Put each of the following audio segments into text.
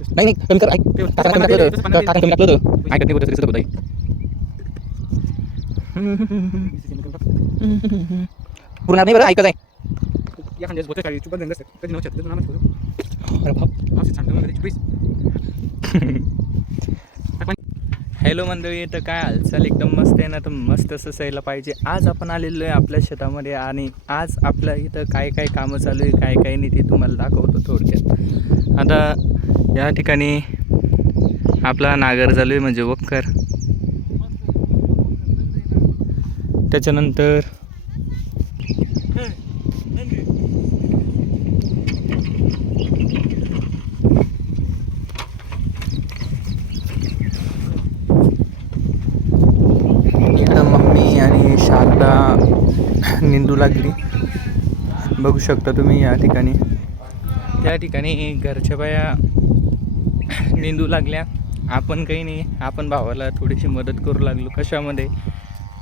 नाही नाही कमी कर, ऐक टाका कमी टाकलं होतं, टाका कमी टाकलं होतं, ऐकत नाही बोलत होतं. पूर्ण नाही बरं, ऐकत आहे. अरे बाप. हॅलो मंडळी, तर काय हालचाल? एकदम मस्त आहे ना? तर मस्त असं असायला पाहिजे. आज आपण आलेलो आहे आपल्या शेतामध्ये आणि आज आपल्या इथं काय काय कामं चालू आहे, काय काय नाही, ते तुम्हाला दाखवतो थोडक्यात. आता या ठिकाणी आपला नागर चालू आहे, म्हणजे वखर. त्याच्यानंतर इकडं मम्मी आणि शारदा निंदू लागली, बघू शकता तुम्ही या ठिकाणी. त्या ठिकाणी घरच्या बाया निंदू लागल्या. आपण काही नाही, आपण भावाला थोडीशी मदत करू लागलो. कशामध्ये?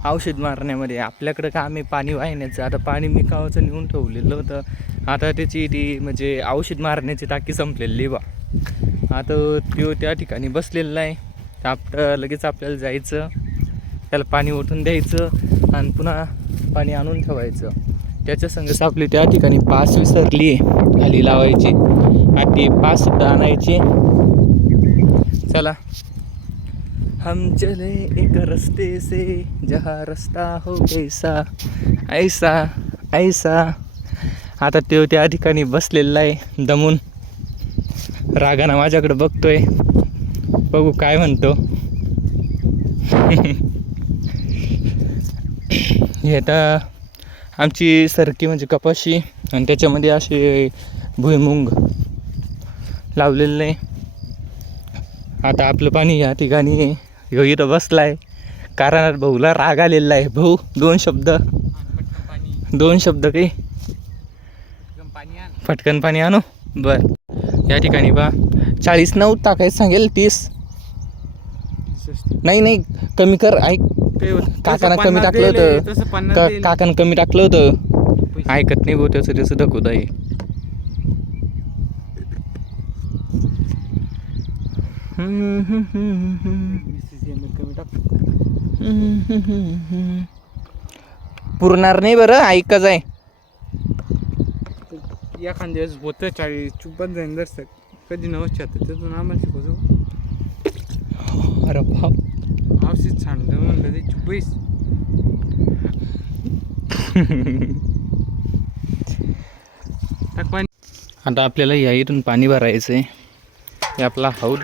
औषध मारण्यामध्ये. आपल्याकडं काम आहे पाणी वाहिण्याचं. आता पाणी मी गावाचं नेऊन ठेवलेलं होतं, आता त्याची ती म्हणजे औषध मारण्याची टाकी संपलेली बा. आता तो त्या ठिकाणी बसलेला आहे. तर लगेच आपल्याला जायचं, त्याला पाणी ओतून द्यायचं आणि पुन्हा पाणी आणून ठेवायचं. त्याच्या संगच आपली त्या ठिकाणी पास विसरली आहे खाली लावायची, आणि ती पाससुद्धा आणायची. चला. हम चले एक रस्ते से जहाँ रस्ता हो कैसा ऐसा ऐसा. आता तो त्या ठिकाणी बसलेला आहे दमून, रागानं माझ्याकडे बघतोय, बघू काय म्हणतो. हे आता आमची सरकी म्हणजे कपाशी, आणि त्याच्यामध्ये असे भुईमुंग लावलेलं आहे. आता आपलं पाणी या ठिकाणी ह्यो इथं बसला आहे, कारण भाऊला राग आलेला आहे. भाऊ दोन शब्द काही फटकन पाणी आणू. बर या ठिकाणी बा 49 टाकायचं सांगेल, 30 नाही नाही कमी कर, ऐक. काकानं कमी टाकलं होतं, काकानं कमी टाकलं होतं, ऐकत नाही भाऊ. त्याचं धकूत आहे. पुरणार नाही बरं, ऐकच आहे. एखाद्या दिवस होतं 40 चुप्पन जाईन दर्शक, कधी 90 त्यातून आम्हाला शिकवतो. अरे बाप. औषध सांडलं म्हणलं ते चुप्पीस. आता आपल्याला या इथून पाणी भरायचं आहे. हे आपला हौद.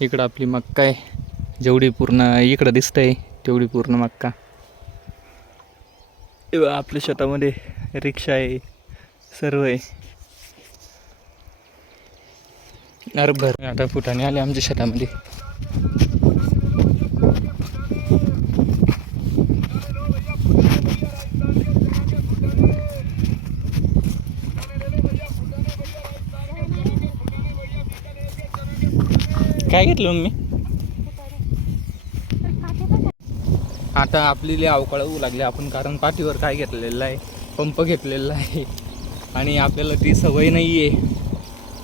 इकडं आपली मक्का आहे, जेवढी पूर्ण इकडं दिसतंय तेवढी पूर्ण मक्का. आपल्या शेतामध्ये रिक्षा आहे, सर्व आहे. अरे भर आता फुटाने आले आमच्या शेतामध्ये. काय घेतलं मी आता? आपली लई अवकाळ होऊ लागली आपण, कारण पाठीवर काय घेतलेलं आहे, पंप घेतलेला आहे, आणि आपल्याला ती सवय नाही आहे.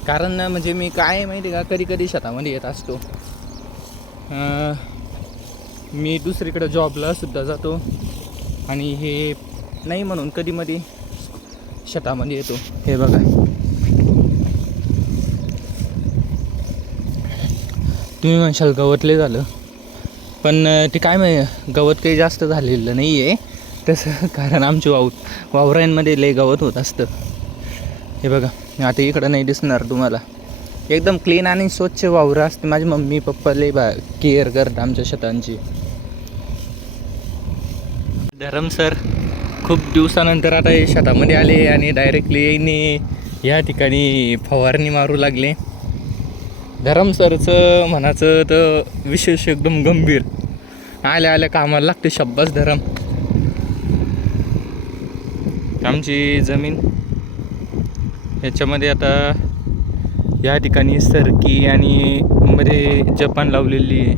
कारण म्हणजे मी काय माहिती आहे का, कधी कधी शेतामध्ये येत असतो. मी दुसरीकडे जॉबला सुद्धा जातो, आणि हे नाही म्हणून कधीमध्ये शेतामध्ये येतो. हे बघा, तुम्ही म्हणशाल गवतले झालं, पण ते काय माहिती, गवत काही जास्त झालेलं नाही आहे तसं, कारण आमच्या वावरांमध्ये लय गवत होत असतं. हे बघा, आता इकडं नाही दिसणार तुम्हाला, एकदम क्लीन आणि स्वच्छ वावरं असते. माझी मम्मी पप्पा लय केअर करतात आमच्या शेतांची. धरम सर खूप दिवसानंतर आता हे शेतामध्ये आले, आणि डायरेक्टली येईने या ठिकाणी फवारणी मारू लागले. धरम सरचं म्हणायचं तर विशेष एकदम गंभीर, आल्या आल्या कामाला लागते. शब्बास धरम. आमची जमीन याच्यामध्ये आता या ठिकाणी सरकी आणि मध्ये जपान लावलेली आहे.